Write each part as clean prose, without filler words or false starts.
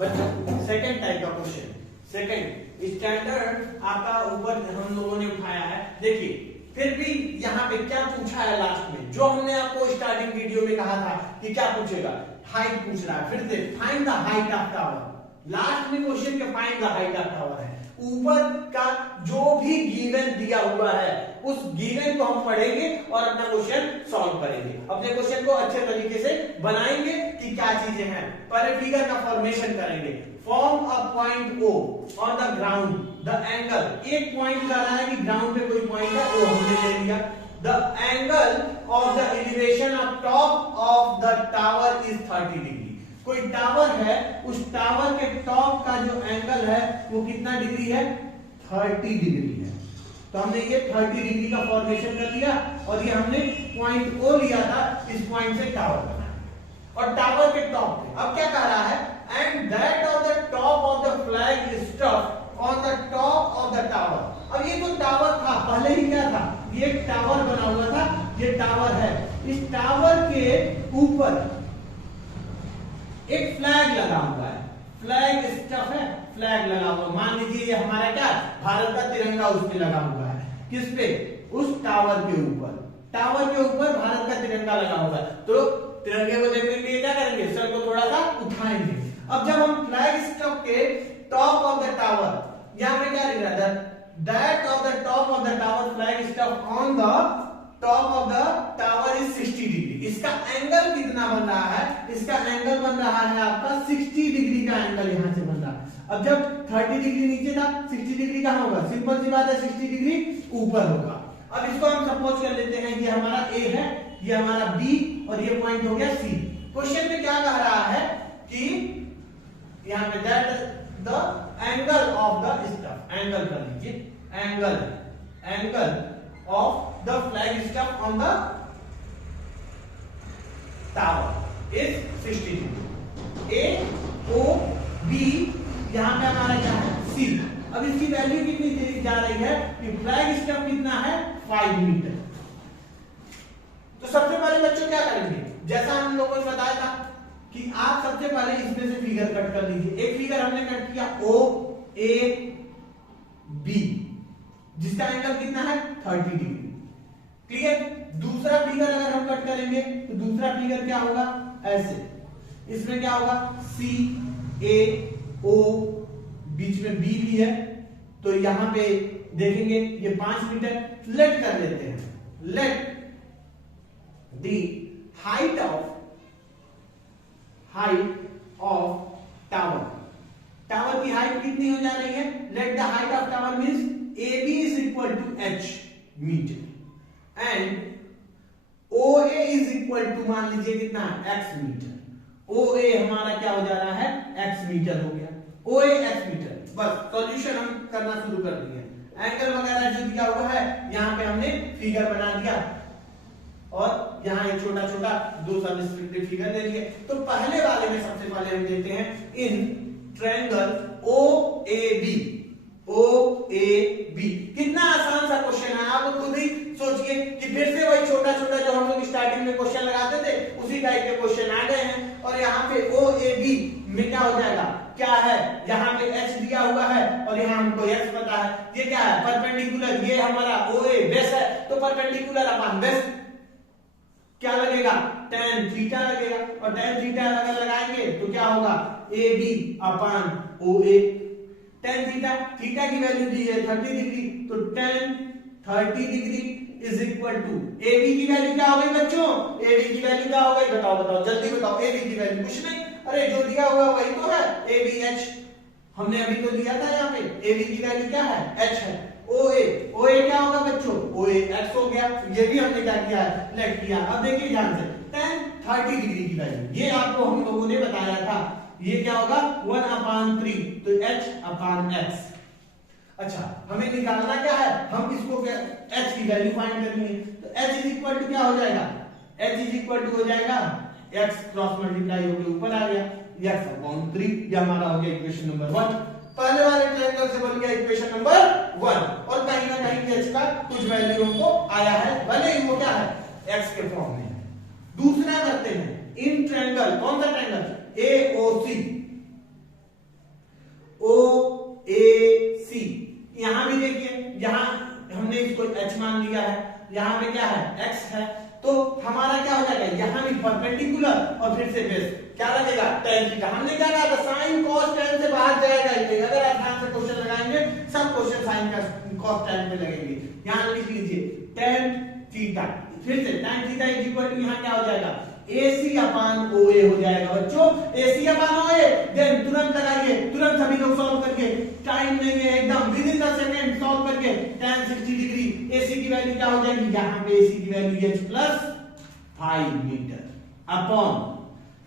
बच्चों second type का question, second standard आपका ऊपर हम लोगों ने उठाया है। देखिए फिर भी यहाँ पे क्या पूछा है लास्ट में, जो हमने आपको स्टार्टिंग वीडियो में कहा था कि क्या पूछेगा, हाइट पूछ रहा है। फिर से find the height of tower, last में क्वेश्चन के find the height of tower है। ऊपर का जो भी गिवन दिया हुआ है उस गिवन को हम पढ़ेंगे और अपना क्वेश्चन सॉल्व करेंगे। अपने क्वेश्चन को अच्छे तरीके से बनाएंगे कि क्या चीजें हैं। पहले फिगर का फॉर्मेशन करेंगे। Form a point O on the ground, the angle, एक पॉइंट जा रहा है कि ग्राउंड पे कोई पॉइंट है, वो हमने ले लिया। The angle of the elevation of top of the tower is 30 degree. कोई टावर है, उस टावर के टॉप का जो एंगल है वो कितना डिग्री है, 30 डिग्री है। तो हमने ये 30 डिग्री का फॉर्मेशन कर लिया और ये हमने पॉइंट O लिया था, इस पॉइंट से टावर बना और टावर के टॉप पे अब क्या कह रहा है, and that of the top of the flag stuff on the top of the tower. अब ये जो टावर था पहले ही क्या था, ये एक टावर बना हुआ था, ये टावर है। इस टावर के ऊपर एक फ्लैग लगा हुआ है, फ्लैग स्टफ है, फ्लैग लगा हुआ। मान लीजिए ये हमारा क्या, भारत का तिरंगा उस पे लगा हुआ है। किस पे, उस टावर के ऊपर, टावर के ऊपर भारत का तिरंगा लगा हुआ है। तो तिरंगे को देखने के लिए क्या करेंगे, सर को थोड़ा सा उठाएंगे। अब जब हम फ्लैग स्टफ के टॉप ऑफ द टावर, यहां पे क्या लिख रहा है, that of the top of the tower flag stuff on the top of the tower is 60 degree. इसका एंगल कितना बन रहा है, इसका एंगल बन रहा है आपका 60 डिग्री का एंगल यहां से बन रहा है। अब जब 30 डिग्री नीचे था, 60 डिग्री कहां होगा, सिंपल सी बात है 60 डिग्री ऊपर होगा। अब इसको हम सपोज कर लेते हैं ये हमारा A है, ये हमारा B और ये पॉइंट हो गया C। क्वेश्चन में क्या कह रहा है कि यहां पे that the angle of the stuff, angle कर लीजिए, angle of the flag stuff on the tower is 60 degree। A O B यहां पे हमारा क्या है, C। अब इसकी वैल्यू कितनी जा रही है कि फ्लैग स्टफ कितना है, 5 मीटर। तो सबसे पहले बच्चों क्या करेंगे, जैसा हम लोगों ने बताया था कि आप सबसे पहले इसमें से फिगर कट कर लीजिए। एक फिगर हमने कट किया O A B, जिसका एंगल कितना है, 30 डिग्री। क्लियर। दूसरा फिगर अगर हम कट करेंगे तो दूसरा फिगर क्या होगा, ऐसे, इसमें क्या होगा, C A O, बीच में B भी है, तो यहां पे देखेंगे ये 5 मीटर। लेट कर लेते हैं, let the height of tower, tower की हाइट कितनी हो जा रही है, let the height of tower means AB is equal to H metre and OA is equal to मान लीजिए कितना, X मीटर। OA हमारा क्या हो जा रहा है, X मीटर हो गया, OA X मीटर। बस सॉल्यूशन हम करना शुरू कर दिए। एंगल वगैरह जो दिया हुआ है यहां पे हमने फिगर बना दिया और यहां एक छोटा छोटा दो सबस्क्रिप्टिव फिगर ले लिए। तो पहले वाले में सबसे पहले हम देखते हैं इन ट्रायंगल OAB, OAB। कितना आसान सा क्वेश्चन है, आप खुद ही सोचिए कि फिर से वही छोटा छोटा जो हम लोग स्टार्टिंग में क्वेश्चन लगाते थे उसी टाइप के क्वेश्चन आ गए हैं। और यहाँ पे OAB में क्या हो जाएगा, क्या है, यहाँ पे H दिया हुआ है और यहाँ हमको X पता है। ये क्या है, परपेंडिकुलर, ये हमारा OA बेस है, तो परपेंडिकुलर अपॉन बेस क्या लगेगा, tan थीटा लगेगा। और tan थीटा अगर लगाएंगे तो क्या होगा, AB upon OA। tan theta, theta की वैल्यू दी है 30 डिग्री, तो tan 30 degree is equal to AB की वैल्यू क्या हो गई बच्चों, AB की वैल्यू क्या हो गई, बताओ जल्दी बताओ। AB की वैल्यू कुछ नहीं, अरे जो दिया हुआ वही तो है, ABH हमने अभी तो दिया था। यहाँ पे AB की वैल्यू क्या है, H है। OA क्या होगा बच्चों, OA X हो गया। ये भी हमने क्या किया है, लेट किया। अब देखिए ध्यान से, tan 30 डिग्री की वैल्यू ये आपको हम लोगों ने बताया था, ये क्या होगा 1/3, तो H अपॉन X। अच्छा हमें निकालना क्या है, हम इसको H की वैल्यू फाइंड करनी है। तो H इज इक्वल टू क्या हो जाएगा, H इज इक्वल टू हो जाएगा X क्रॉस मल्टीप्लाई होकर ऊपर आ गया X अपॉन 3। ये हमारा हो गया इक्वेशन नंबर 1। पहले वाले ट्रायंगल से बन गया इक्वेशन नंबर 1। और कहीं ना कहीं H का कुछ वैल्यू हमको आया है, भले ही वो क्या है, X के फॉर्म में। दूसरा करते हैं इन ट्रायंगल, कौन सा ट्रायंगल, AOC। यहाँ हमने इसको h मान लिया है, यहाँ पे क्या है x है, तो हमारा क्या हो जाएगा, यहाँ भी परपेंडिकुलर और फिर से बेस क्या लगेगा tan थीटा। हमने क्या कहा था sin cos tan से बाहर जाएगा ही नहीं। अगर आप ध्यान से क्वेश्चन लगाएंगे सब क्वेश्चन sin का cos tan पे लगेंगे। यहाँ लिख लीजिए tan थीटा, फिर से tan theta is equal to यहाँ क्या हो जाएगा AC अपान OA हो जाएगा बच्चों। AC अपान OA देन तुरंत लगाइए, तुरंत सभी लोग सॉल्व करके, टाइम नहीं है एकदम, within the second solve करके tan 60 डिग्री AC की वैल्यू क्या हो जाएगी, यहाँ पे AC की value h plus 5 metre upon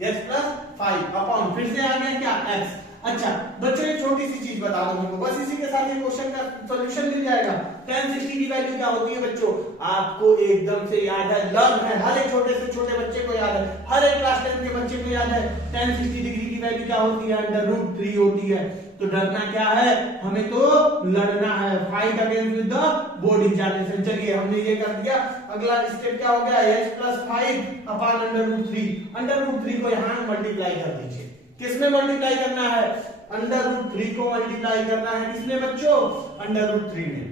h plus 5 upon फिर से आ गया क्या x। अच्छा बच्चों एक छोटी सी चीज बता दो मेरे को, बस इसी के साथ ये क्वेश्चन का सॉल्यूशन मिल जाएगा। tan 60 की वैल्यू क्या होती है बच्चों, आपको एकदम से याद है, लर्न है, हर एक छोटे से छोटे बच्चे को याद है, हर एक क्लास 10 के बच्चे को याद है। tan 60 डिग्री की वैल्यू क्या होती है, √3 होती है। तो डरना क्या है, हमें तो लड़ना है, fight against with the board examination. चलिए हमने ये कर दिया, अगला स्टेप क्या हो गया, h प्लस 5 अपान √3। √3 को यहाँ मल्टीप्लाई कर दीजिए, किसमें मल्टीप्लाई करना है, √3 को मल्टीप्लाई करना है किसमें बच्चों, √3 में।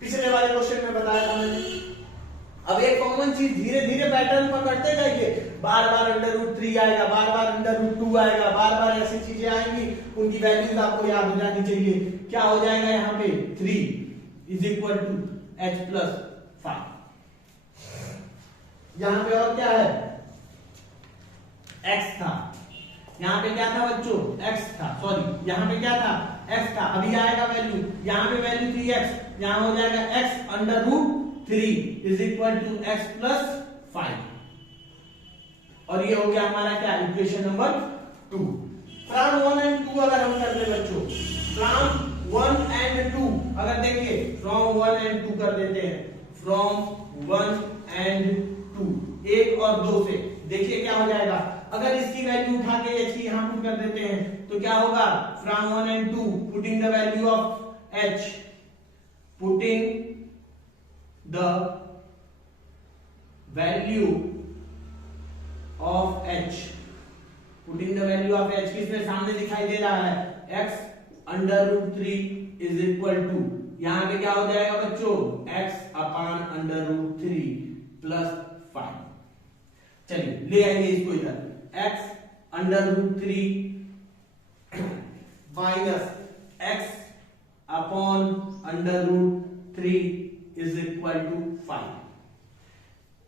पिछले वाले क्वेश्चन में बताया था मैंने। अब एक कॉमन चीज, धीरे धीरे पैटर्न पकड़ते जाइए, बार बार √3 आएगा, बार बार √2 आएगा, बार बार ऐसी चीजें आएंगी, उनकी वैल्यूज आपको याद हो जानी चाहिए। क्या हो जाएगा यहाँ पे 3 is equal to h plus 5। यहाँ पे और क्या है, x था, यहाँ पे क्या था बच्चों, x था, सॉरी यहाँ पे क्या था, x था। अभी आएगा वैल्यू, यहाँ पे वैल्यू 3x, यहाँ हो जाएगा x √3 is equal to x plus 5। और ये हो गया हमारा क्या, इक्वेशन नंबर 2। फ्रॉम 1 एंड 2 अगर हम कर दे बच्चों, फ्रॉम 1 एंड 2 अगर देखिए, फ्रॉम 1 एंड 2 कर देते हैं, फ्रॉम 1 एंड 2 1 और 2 से देखिए क्या हो जाएगा। अगर इसकी वैल्यू उठा के h की यहां पुट कर देते हैं तो क्या होगा, from 1 and 2 putting the value of h, putting the value of h, putting the value of h किसमें सामने दिखाई दे रहा है, x √3 इज इक्वल टू, यहां पे क्या हो जाएगा बच्चों, x अपान √3 प्लस 5। चलिए ले आइए इसको इधर, x √3 minus x upon √3 is equal to 5।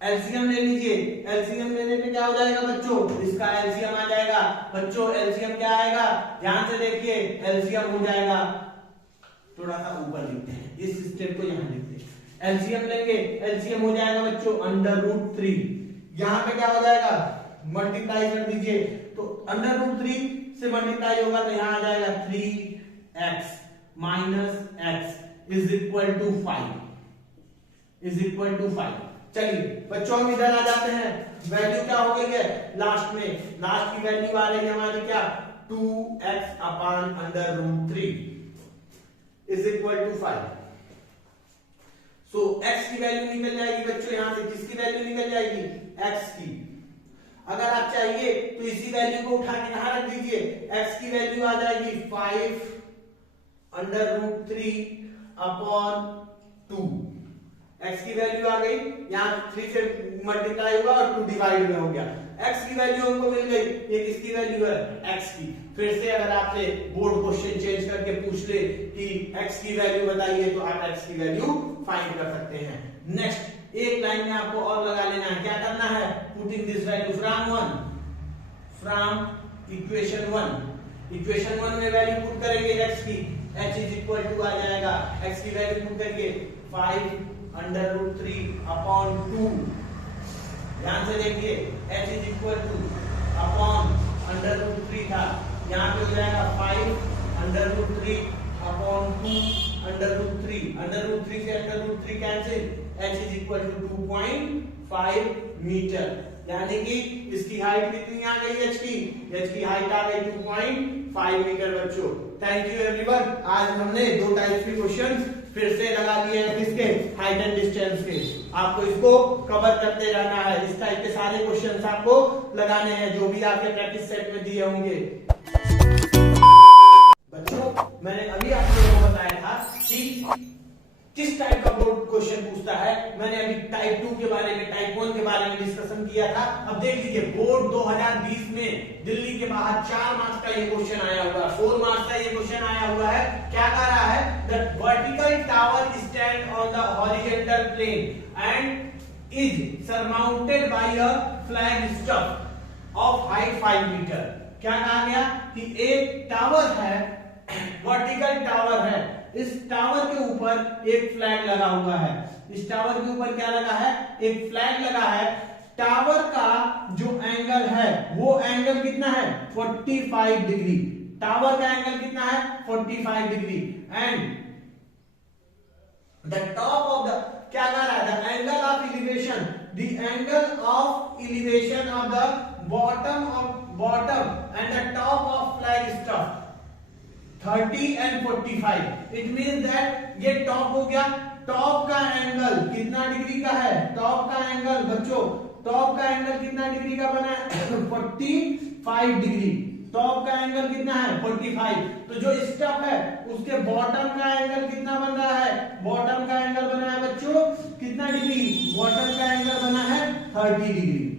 LCM ले लीजिए, एलसीएम लेने पे क्या हो जाएगा बच्चों, इसका एलसीएम आ जाएगा बच्चों। एलसीएम क्या आएगा, ध्यान से देखिए, एलसीएम हो जाएगा, थोड़ा सा ऊपर लिखते हैं, इस स्टेप को यहां लिखते हैं। एलसीएम लेंगे, एलसीएम हो जाएगा बच्चों √3, यहां पे क्या हो जाएगा, मल्टीप्लाई कर दीजिए, तो √3 से मल्टीप्लाई होगा तो यहां आ जाएगा 3x minus x is equal to 5, is equal to 5। चलिए बच्चों हम इधर आ जाते हैं, वैल्यू क्या हो गई है लास्ट में, लास्ट की वैल्यू आ रही है हमारी क्या, 2x upon √3 is equal to 5। So x की वैल्यू निकल जाएगी बच्चों, यहां से किसकी वैल्यू निकल जाएगी, x की। अगर आप चाहिए तो इसी वैल्यू को उठा के यहां रख दीजिए, x की वैल्यू आ जाएगी 5 √3 अपॉन 2। x की वैल्यू आ गई, यहाँ 3 से मल्टीप्लाई होगा और 2 डिवाइड में हो गया। x की वैल्यू हमको मिल गई, ये किसकी वैल्यू है, x की। फिर से अगर आपसे बोर्ड क्वेश्चन चेंज करके पूछ ले कि x की वैल्यू बताइए तो आप x की वैल्यू फाइंड कर सकते हैं। नेक्स्ट एक लाइन में आपको और लगा लेना है, क्या करना है, putting this value from equation 1, equation 1 में वैल्यू पुट करेंगे x की, h इज इक्वल टू आ जाएगा, x की वैल्यू पुट करिए 5 √3 अपॉन 2, ध्यान से देखिए, h is equal two upon √3 था, यहाँ पे हो जाएगा 5 √3 अपॉन 2 √3 से √3 cancel, h is equal to 2.5 metre, यानी कि इसकी हाइट कितनी आ गई, h की हाइट आ गई 2.5 मीटर बच्चों। Thank you everyone. आज हमने दो टाइप के क्वेश्चंस फिर से लगा लिए हैं, किसके, हाइट एंड डिस्टेंस के। आपको इसको कवर करते रहना है, इस टाइप के सारे क्वेश्चंस आपको लगाने हैं जो भी आपके प्रैक्टिस सेट में दिए होंगे। बच्चों मैंने अभी आप लोगों को बताया था कि किस टाइप का बोर्ड क्वेश्चन पूछता है, मैंने अभी टाइप 2 के बारे में, टाइप 1 के बारे में डिस्कशन किया था। अब देख लीजिए बोर्ड 2020 में दिल्ली के बाहर 4 मार्क्स का ये क्वेश्चन आया हुआ है, 4 मार्क्स का ये क्वेश्चन आया हुआ है। क्या कह रहा है, the vertical tower stand on the horizontal plane and is surmounted by a flag staff of height 5 metre. क्या कहा गया कि एक टावर है, वर्टिकल टावर है, इस टावर के ऊपर एक फ्लैग लगा हुआ है। इस टावर के ऊपर क्या लगा है, एक फ्लैग लगा है। टावर का जो एंगल है वो एंगल कितना है, 45 डिग्री। टावर का एंगल कितना है, 45 degree. And the top of the, क्या कह रहा है, the angle of elevation, the angle of elevation of the bottom and the top of flag stuff 30 and 45। It mean that ये टॉप हो गया। टॉप का एंगल कितना डिग्री का है, टॉप का एंगल बच्चों, टॉप का एंगल कितना डिग्री का बना है 45 डिग्री। टॉप का एंगल कितना है 45। तो जो स्टफ है उसके बॉटम का एंगल कितना बन रहा है, बॉटम का एंगल बना है बच्चों कितना डिग्री, बॉटम का एंगल बना है 30 डिग्री।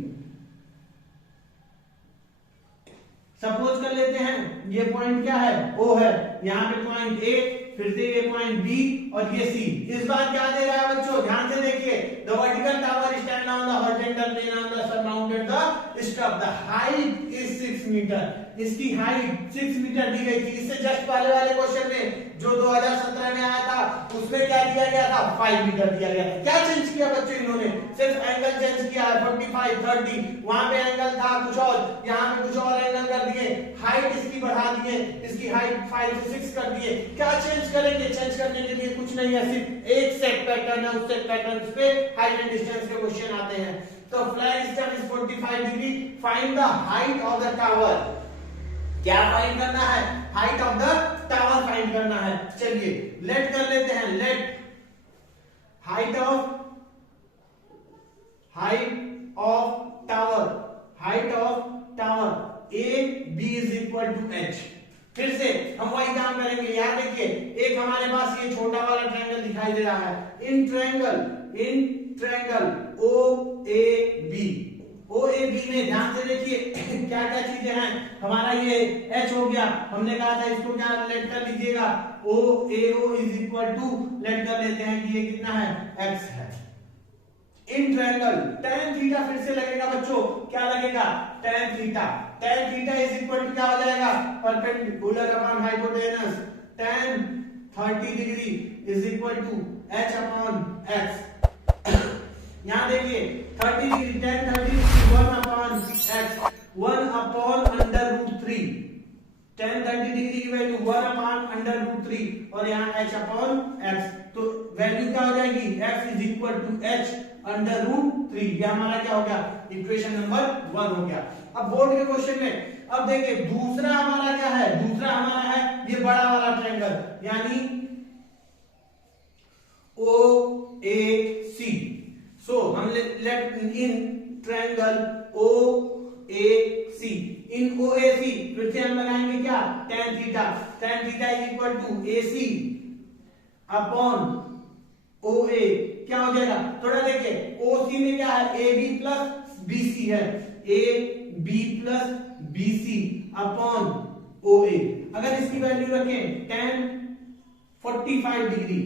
सपोज कर लेते हैं ये पॉइंट क्या है, ओ है, यहाँ पे पॉइंट ए, फिर से ये पॉइंट बी और ये सी। इस बार क्या दे रहा है बच्चों, ध्यान से देखिए, the vertical tower stand on the horizontal plane on the surmounted the staff, the height is 6 metre. इसकी हाइट 6 मीटर दी गई थी। इससे जस्ट पहले वाले क्वेश्चन में जो 2017 में आया था उसमें क्या दिया गया था, 5 मीटर दिया गया था। क्या चेंज किया बच्चों इन्होंने, सिर्फ एंगल चेंज किया है, 45 30। वहां पे एंगल था कुछ और, यहाँ पे कुछ और एंगल कर दिए, हाइट इसकी बढ़ा दिए, इसकी हाइट 5 से 6 कर दिए। क्या चेंज करेंगे, चेंज करने के लिए कुछ नहीं है, सिर्फ एक सेट पैटर्न है, उस सेट पैटर्न पे हाइट एंड डिस्टेंस के क्वेश्चन आते हैं। तो flag staff is 45 degree, find the height of the tower. क्या फाइंड करना है, height of the tower find करना है। चलिए लेट कर लेते हैं, let height of tower, height of tower A B is equal to H. फिर से हम वही काम करेंगे। यहां देखिए एक हमारे पास ये छोटा वाला ट्रायंगल दिखाई दे रहा है, in triangle O A B. O A B में ध्यान से देखिए क्या क्या चीजें हैं। हमारा ये एच हो गया, हमने कहा था इसको क्या लेट कर लीजिएगा, O A O is equal to, let कर लेते हैं कि ये कितना है, एक्स है। इन ट्रायंगल tan थीटा फिर से लगेगा बच्चों, क्या लगेगा, tan theta. tan theta is equal to क्या हो जाएगा, perpendicular upon hypotenuse, tan 30 degree is equal to h upon x। यहां देखिए 30 degree, tan 30 degree 1 upon x, 1 upon under root 3। tan 30 degree की वैल्यू 1 अपॉन अंडर रूट 3 और यहाँ h upon x। तो value क्या हो जाएगी, x is equal to h under root 3। ये हमारा क्या हो गया, इक्वेशन नंबर 1 हो गया। अब बोर्ड के क्वेश्चन में अब देखिए दूसरा हमारा क्या है, दूसरा हमारा है ये बड़ा वाला ट्रायंगल, यानी ओ ए सी। सो हम लेट इन ट्रायंगल ओ ए सी, इन ओ ए सी फिर से हम लगाएंगे क्या, tan theta. tan theta is equal to A C upon O A. क्या हो जाएगा, थोड़ा देखिए ओ सी में क्या है, A B plus B C है, A B plus B C upon O A. अगर इसकी वैल्यू रखें tan 45 degree,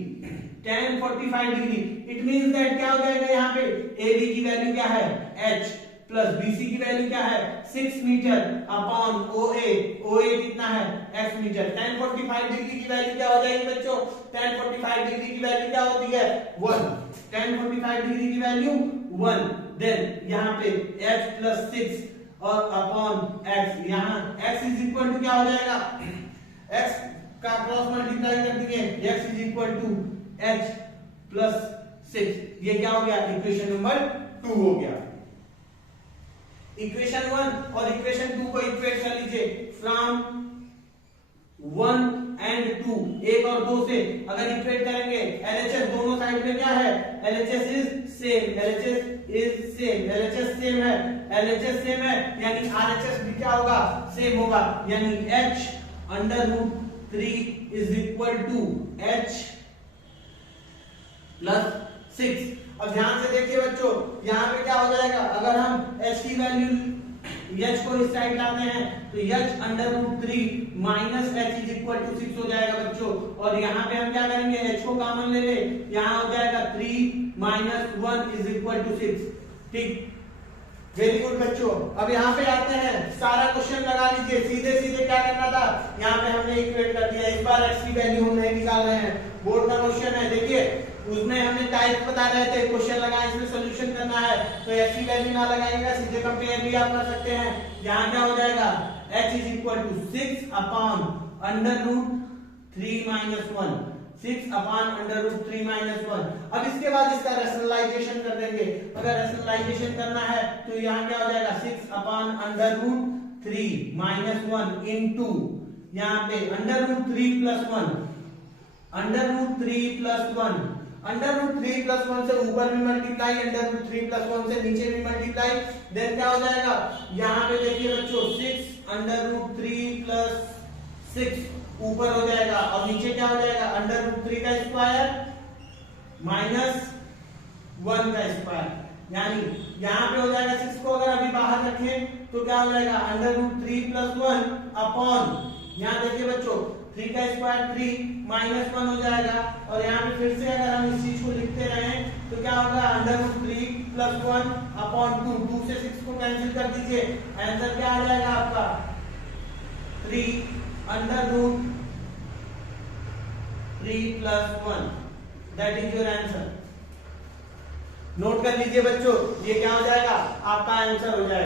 tan 45 degree, it means that क्या हो जाएगा, यहाँ पे ए बी की वैल्यू क्या है, h प्लस बीसी की वैल्यू क्या है, 6 मीटर अपॉन ओ ए कितना है, x मीटर। tan 45 डिग्री की वैल्यू क्या हो जाएगी बच्चों, tan 45 डिग्री की वैल्यू क्या होती है, 1। tan 45 डिग्री की वैल्यू 1, देन यहाँ पे h प्लस 6 और अपॉन x, यहाँ x इज इक्वल टू क्या हो जाएगा, x का क्रॉस मल्टीप्लाई कर देंगे, x is equal to h plus 6। ये क्या हो गया, इक्वेशन नंबर 2 हो गया। इक्वेशन 1 और इक्वेशन 2 को इक्वेट कर लीजिए फ्रॉम 1 एंड 2, 1 और 2 से अगर इक्वेट करेंगे, LHS दोनों साइड में क्या है, LHS is same, LHS is same, LHS same है, LHS सेम है यानी RHS भी क्या होगा, सेम होगा, यानी h under root 3 is equal to h plus 6। अब ध्यान से देखिए बच्चों, यहाँ पे क्या हो जाएगा, अगर हम h की वैल्यू h को इस साइड लाते हैं तो h under root 3 minus h is equal to 6 हो जाएगा बच्चों। और यहाँ पे हम क्या करेंगे, h को कॉमन ले ले, यहाँ हो जाएगा 3 माइनस 1 इज इक्वल टू 6। ठीक, वेरी गुड बच्चों। अब यहाँ पे आते हैं, सारा क्वेश्चन लगा लीजिए, सीधे सीधे क्या करना था, यहाँ पे हमने इक्वेट कर दिया। इस बार x की वैल्यू हम नहीं निकाल रहे हैं, बोर्ड का क्वेश्चन है। देखिए उसमें हमने टाइप बता रहे थे, क्वेश्चन लगा, इसमें सोल्यूशन करना है तो x की वैल्यू ना लगाएंगे, सीधे कंपेयर भी आप कर सकते हैं। यहाँ क्या हो जाएगा, h is equal to 6 upon under root 3 minus 1, 6 upon under root 3 minus 1। अब इसके बाद इसका रैशनलाइजेशन कर देंगे। अगर रैशनलाइजेशन करना है तो यहाँ क्या हो जाएगा, 6 upon under root 3 minus 1 into यहाँ पे under root 3 plus 1, under root 3 plus 1, under root 3 plus 1 से ऊपर भी मल्टीप्लाई, अंडर रूट 3 प्लस 1 से नीचे भी मल्टीप्लाई, देन क्या हो जाएगा, यहाँ पे देखिए बच्चों 6 अंडर रूट 3 प्लस 6 ऊपर हो जाएगा और नीचे क्या हो जाएगा, अंडर रूट 3 का स्क्वायर माइनस 1 का स्क्वायर। यानी यहाँ पे हो जाएगा 6 को अगर अभी बाहर रखें तो क्या हो जाएगा, अंडर रूट 3 प्लस 1 अपॉन, यहाँ देखिए बच्चों 3 का स्क्वायर 3 माइनस 1 हो जाएगा। और यहाँ पे फिर से अगर हम इस चीज को लिखते रहे तो क्या होगा, अंडर रूट 3 प्लस 1 अपॉन 2 से 6 को कैंसिल कर दीजिए, आंसर क्या आ जाएगा आपका 3 under root 3 plus 1, that is your answer. Note कर लीजिए बच्चों, ये क्या हो जाएगा, आपका आंसर हो जाएगा।